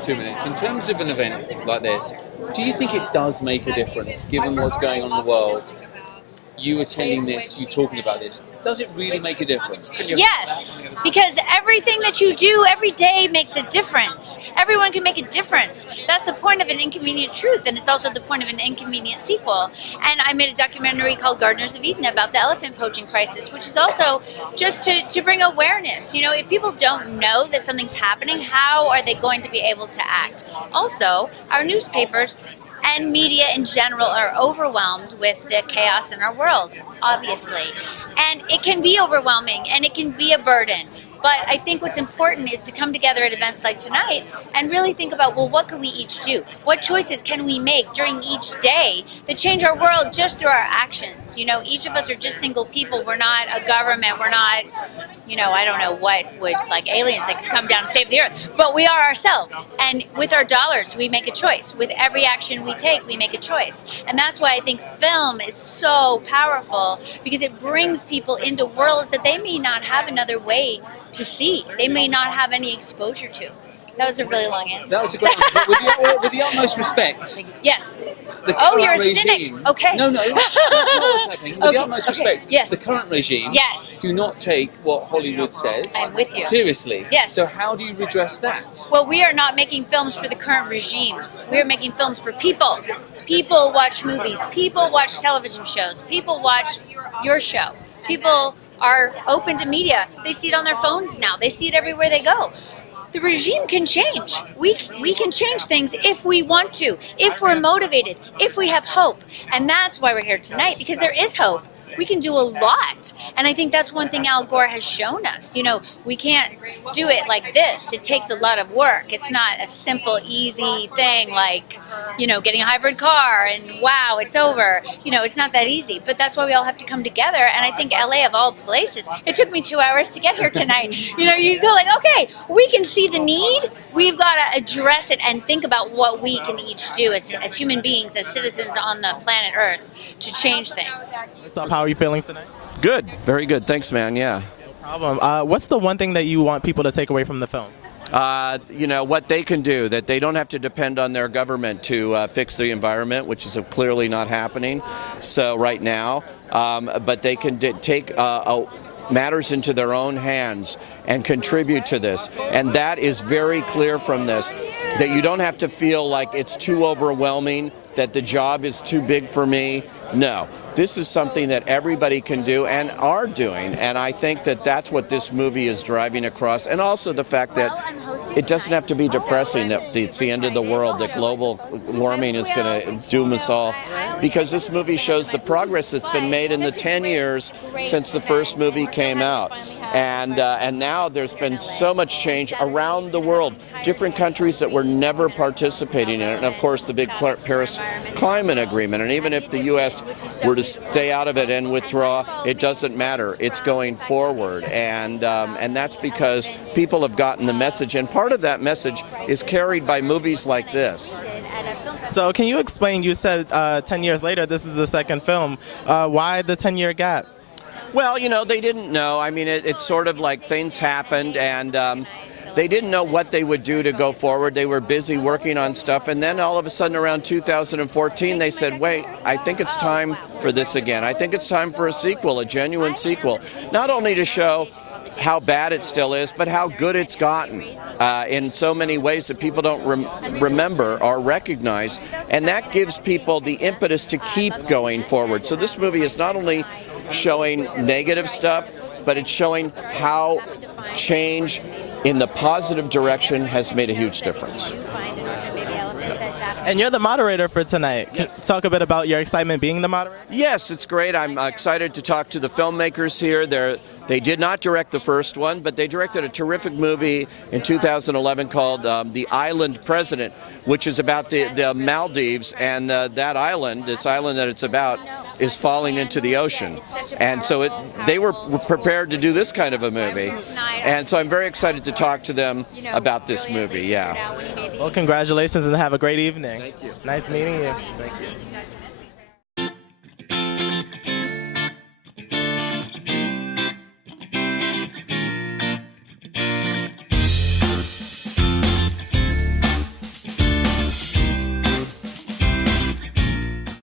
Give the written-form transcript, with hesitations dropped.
2 minutes. In terms of an event like this, do you think it does make a difference, given what's going on in the world? You attending this, you talking about this, does it really make a difference? Yes, because everything that you do every day makes a difference. Everyone can make a difference. That's the point of An Inconvenient Truth, and it's also the point of An Inconvenient Sequel. And I made a documentary called Gardeners of Eden about the elephant poaching crisis, which is also just to bring awareness. You know, if people don't know that something's happening, how are they going to be able to act? Also, our newspapers and media in general are overwhelmed with the chaos in our world, obviously. And it can be overwhelming and it can be a burden. But I think what's important is to come together at events like tonight and really think about, well, what can we each do? What choices can we make during each day that change our world just through our actions? You know, each of us are just single people. We're not a government. We're not, you know, I don't know what would, like aliens that could come down and save the earth. But we are ourselves. And with our dollars, we make a choice. With every action we take, we make a choice. And that's why I think film is so powerful, because it brings people into worlds that they may not have another way to see. They may not have any exposure to. That was a really long answer. That was a great answer. With the utmost respect. Yes. The Oh, you're a current cynic. regime, Okay. No, that's not what's happening. With the utmost respect, Yes. the current regime Yes. do not take what Hollywood says I'm with you. seriously. Yes. So how do you redress that? Well, we are not making films for the current regime. We are making films for people. People watch movies. People watch television shows. People watch your show. People are open to media. They see it on their phones now. They see it everywhere they go. The regime can change. We can change things if we want to, if we're motivated, if we have hope. And that's why we're here tonight, because there is hope. We can do a lot. And I think that's one thing Al Gore has shown us. You know, we can't do it like this. It takes a lot of work. It's not a simple, easy thing like, you know, getting a hybrid car and wow, it's over. You know, it's not that easy. But that's why we all have to come together. And I think LA, of all places, it took me 2 hours to get here tonight. You know, you go like, okay, we can see the need. We've got to address it and think about what we can each do as human beings, as citizens on the planet Earth to change things. First off, how are you feeling tonight? Good, very good. Thanks, man. Yeah. No problem. What's the one thing that you want people to take away from the film? You know, what they can do, that they don't have to depend on their government to fix the environment, which is clearly not happening so right now, but they can take matters into their own hands and contribute to this. And that is very clear from this, that you don't have to feel like it's too overwhelming, that the job is too big for me. No. This is something that everybody can do and are doing, and I think that that's what this movie is driving across, and also the fact that it doesn't have to be depressing, that it's the end of the world, that global warming is going to doom us all, because this movie shows the progress that's been made in the 10 years since the first movie came out. And now there's been so much change around the world, different countries that were never participating in it, and of course the big Paris Climate Agreement. And even if the U.S. were to stay out of it and withdraw, it doesn't matter. It's going forward, and that's because people have gotten the message, and part of that message is carried by movies like this. So can you explain, you said 10 years later, this is the second film. Why the 10-year gap? Well, you know, they didn't know. I mean, it's sort of like things happened, and they didn't know what they would do to go forward. They were busy working on stuff, and then all of a sudden around 2014, they said, wait, I think it's time for this again. I think it's time for a sequel, a genuine sequel, not only to show how bad it still is, but how good it's gotten in so many ways that people don't remember or recognize, and that gives people the impetus to keep going forward. So this movie is not only showing negative stuff, but it's showing how change in the positive direction has made a huge difference. And you're the moderator for tonight. Can you talk a bit about your excitement being the moderator? Yes, it's great. I'm excited to talk to the filmmakers here. They did not direct the first one, but they directed a terrific movie in 2011 called The Island President, which is about the Maldives, and that island, this island that it's about, is falling into the ocean. And so they were prepared to do this kind of a movie. And so I'm very excited to talk to them about this movie, yeah. Well, congratulations and have a great evening. Thank you. Nice meeting you. Thank you.